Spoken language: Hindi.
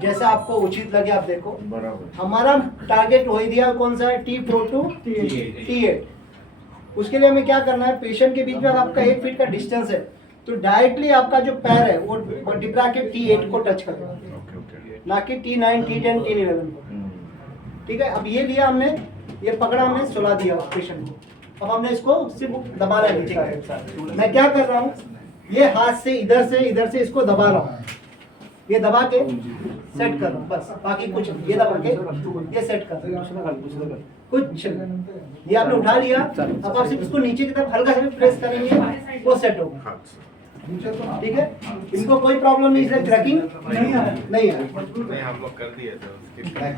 जैसे आपको उचित लगे आप देखो। बराबर। हमारा टारगेट वही दिया, कौन सा है, T4 to T8। उसके लिए हमें क्या करना है, पेशेंट के बीच में अगर आपका 1 फीट का डिस्टेंस है तो डायरेक्टली आपका जो पैर है वो डिपरा के T8 को टच करेगा, ना कि T9, T10, T11 को। ठीक है, अब ये लिया हमने, ये पकड़ा हमने, सुला दिया पेशेंट को। अब हमने इसको सिर्फ दबाना है नीचे का। मैं क्या कर रहा हूँ, ये हाथ से इधर से इसको दबा रहा हूँ, ये दबा के सेट कर रहा हूँ बस, बाकी कुछ नहीं। ये दबा के ये सेट कर रहा हूँ, कुछ नहीं। ये आपने उठा लिया, अब आप सिर्फ इसको नीचे की तरफ हल्का से प्रेस करेंगे, वो सेट होगा। ठीक है, इनको कोई प्रॉब्लम नहीं है, क्रैकिंग नहीं है। नहीं, हम लोग कर दिए थे।